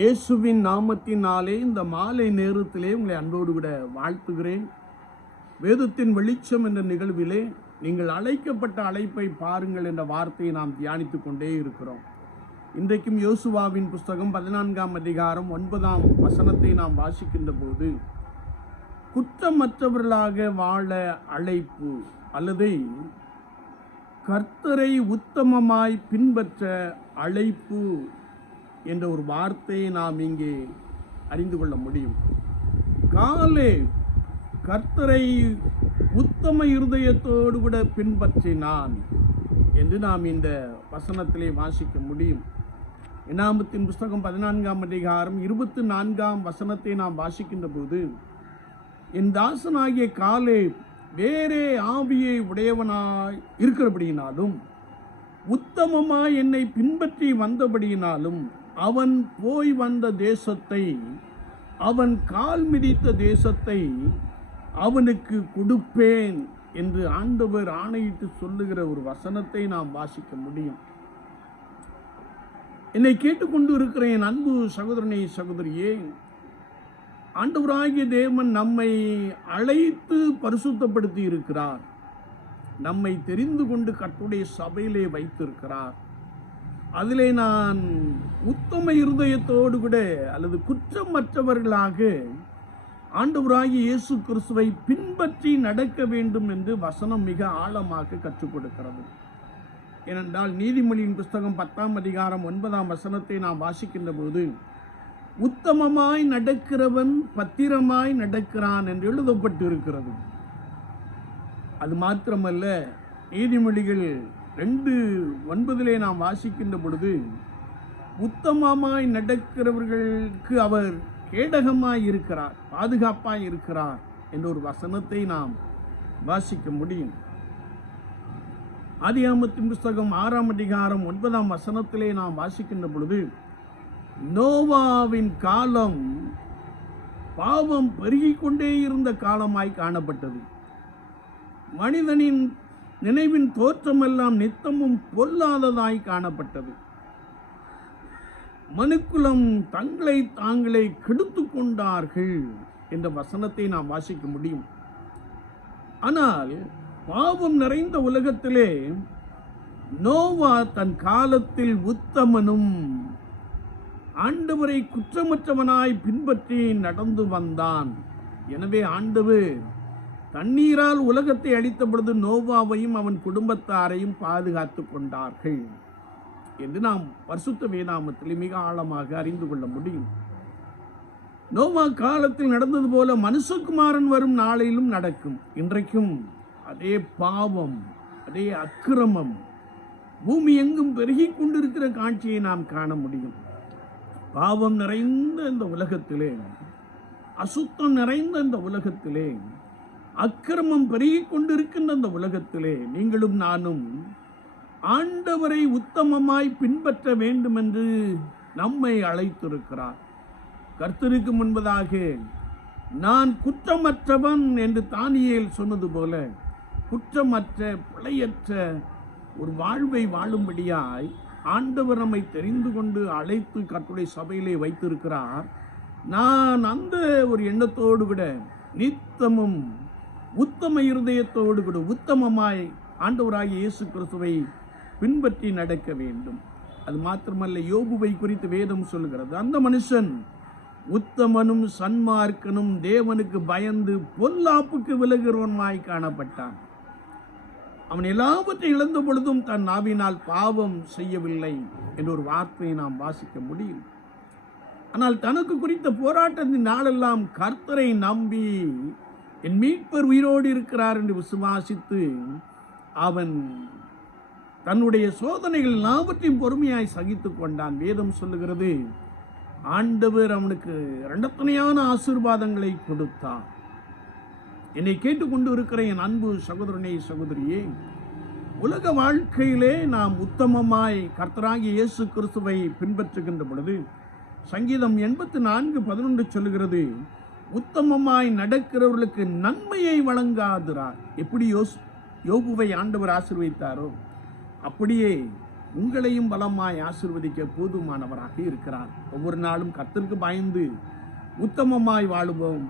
இயேசுவின் நாமத்தினாலே இந்த மாலை நேரத்திலே உங்களை அன்போடு விட வாழ்த்துகிறேன். வேதத்தின் வெளிச்சம் என்ற நிகழ்விலே நீங்கள் அழைக்கப்பட்ட அழைப்பை பாருங்கள் என்ற வார்த்தையை நாம் தியானித்து கொண்டே இருக்கிறோம். இன்றைக்கும் யோசுவாவின் புஸ்தகம் பதினான்காம் அதிகாரம் ஒன்பதாம் வசனத்தை நாம் வாசிக்கின்ற போது குற்றமற்றவர்களாக வாழ அழைப்பு அல்லது கர்த்தரை உத்தமமாய் பின்பற்ற அழைப்பு என்ற ஒரு வார்த்தையை நாம் இங்கே அறிந்து கொள்ள முடியும். காலே கர்த்தரை உத்தம இருதயத்தோடு கூட பின்பற்றினான் என்று நாம் இந்த வசனத்திலே வாசிக்க முடியும். இனாமத்தின் புஸ்தகம் பதினான்காம் அதிகாரம் இருபத்தி நான்காம் வசனத்தை நாம் வாசிக்கின்ற போது என் தாசனாகிய காலே வேறே ஆவியை உடையவனாய் இருக்கிறபடியினாலும் உத்தமமாய் என்னை பின்பற்றி வந்தபடியினாலும் அவன் போய் வந்த தேசத்தை அவன் கால் மிதித்த தேசத்தை அவனுக்கு கொடுப்பேன் என்று ஆண்டவர் ஆணையிட்டு சொல்லுகிற ஒரு வசனத்தை நாம் வாசிக்க முடியும். என்னை கேட்டுக்கொண்டு இருக்கிற என் அன்பு சகோதரனை சகோதரியே ஆண்டவராகிய தேவன் நம்மை அழைத்து பரிசுத்தப்படுத்தி இருக்கிறார். நம்மை தெரிந்து கொண்டு கட்டுடைய சபையிலே வைத்திருக்கிறார். அதிலே நான் உத்தம இருதயத்தோடு கூட அல்லது குற்றமற்றவர்களாக ஆண்டவராகி இயேசு கிறிஸ்துவை பின்பற்றி நடக்க வேண்டும் என்று வசனம் மிக ஆழமாக கற்றுக் கொடுக்கிறது. ஏனென்றால் நீதிமொழியின் புஸ்தகம் பத்தாம் அதிகாரம் ஒன்பதாம் வசனத்தை நாம் வாசிக்கின்ற போது உத்தமமாய் நடக்கிறவன் பத்திரமாய் நடக்கிறான் என்று எழுதப்பட்டு இருக்கிறது அது மாத்திரமல்ல நீதிமொழிகள் ரெண்டு ஒன்பதிலே நாம் வாசிக்கின்ற பொழுது உத்தமமாய் நடக்கிறவர்களுக்கு அவர் கேடகமாய் இருக்கிறார் பாதுகாப்பாய் இருக்கிறார் என்ற ஒரு வசனத்தை நாம் வாசிக்க முடியும். ஆதியாமத்தின் புஸ்தகம் ஆறாம் அதிகாரம் ஒன்பதாம் வசனத்திலே நாம் வாசிக்கின்ற பொழுது நோவாவின் காலம் பாவம் பெருகிக்கொண்டே இருந்த காலமாய் காணப்பட்டது. மனிதனின் நினைவின் தோற்றமெல்லாம் நித்தமும் பொல்லாததாய் காணப்பட்டது. மனுக்குலம் தங்களை தாங்களே கெடுத்து கொண்டார்கள் என்ற வசனத்தை நாம் வாசிக்க முடியும். ஆனால் பாவம் நிறைந்த உலகத்திலே நோவா தன் காலத்தில் உத்தமனும் ஆண்டவரை குற்றமற்றவனாய் பின்பற்றி நடந்து வந்தான். எனவே ஆண்டவர் தண்ணீரால் உலகத்தை அழித்த பொழுது நோவாவையும் அவன் குடும்பத்தாரையும் பாதுகாத்து கொண்டார்கள். என்று நாம் பரிசுத்த வேதாமத்தில் மிக ஆழமாக அறிந்து கொள்ள முடியும். நோவா காலத்தில் நடந்தது போல மனுஷகுமாரன் வரும் நாளையிலும் நடக்கும். இன்றைக்கும் அதே பாவம் அதே அக்கிரமம் பூமி எங்கும் பெருகிக் கொண்டிருக்கிற காட்சியை நாம் காண முடியும். பாவம் நிறைந்த இந்த உலகத்திலே அசுத்தம் நிறைந்த இந்த உலகத்திலே அக்கிரமம் பெருகி கொண்டிருக்கின்ற இந்த உலகத்திலே நீங்களும் நானும் ஆண்டவரை உத்தமமாய் பின்பற்ற வேண்டும் என்று நம்மை அழைத்திருக்கிறார். கர்த்தருக்கு முன்பதாக நான் குற்றமற்றவன் என்று தானியேல் சொன்னது போல குற்றமற்ற பிழையற்ற ஒரு வாழ்வை வாழும்படியாய் ஆண்டவர் நம்மை தெரிந்து கொண்டு அழைத்து கட்டுரை சபையிலே வைத்திருக்கிறார். நான் அந்த ஒரு எண்ணத்தோடு கூட நித்தமும் உத்தம இருதயத்தோடு கூட உத்தமமாய் ஆண்டவராகிய இயேசு கிறிஸ்துவை பின்பற்றி நடக்க வேண்டும். அது மாத்திரமல்ல யோபுவை குறித்து வேதம் சொல்கிறது அந்த மனுஷன் உத்தமனும் சன்மார்க்கனும் தேவனுக்கு பயந்து பொல்லாப்புக்கு விலகிறவன்மாய் காணப்பட்டான். அவன் எல்லாவற்றையும் இழந்த பொழுதும் தன் நாவினால் பாவம் செய்யவில்லை என்ற ஒரு வார்த்தையை நாம் வாசிக்க முடியும். ஆனால் தனக்கு குறித்த போராட்டத்தின் நாளெல்லாம் கர்த்தரை நம்பி என் மீட்பர் உயிரோடு இருக்கிறார் என்று விசுவாசித்து அவன் தன்னுடைய சோதனைகள் எல்லாவற்றையும் பொறுமையாய் சகித்து கொண்டான். வேதம் சொல்லுகிறது ஆண்டவர் அவனுக்கு இரண்டத்தனையான ஆசீர்வாதங்களை கொடுத்தான். என்னை கேட்டுக்கொண்டு இருக்கிற என் அன்பு சகோதரனே சகோதரியே உலக வாழ்க்கையிலே நாம் உத்தமமாய் கர்த்தராகி இயேசு கிறிஸ்துவை பின்பற்றுகின்ற பொழுது சங்கீதம் எண்பத்தி நான்கு பதினொன்று சொல்லுகிறது உத்தமமாய் நடக்கிறவர்களுக்கு நன்மையை வழங்காதுரா எப்படி யோஸ் யோபுவை ஆண்டவர் ஆசிர்வதித்தாரோ அப்படியே உங்களையும் பலமாய் ஆசிர்வதிக்க போதுமானவராக இருக்கிறார். ஒவ்வொரு நாளும் கத்திற்கு பயந்து உத்தமமாய் வாழுவோம்.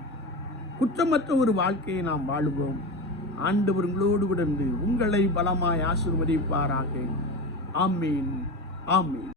குற்றமற்ற ஒரு வாழ்க்கையை நாம் வாழுவோம். ஆண்டவர் உங்களோடு உங்களை பலமாய் ஆசிர்வதிப்பாராக. ஆமீன். ஆமீன்.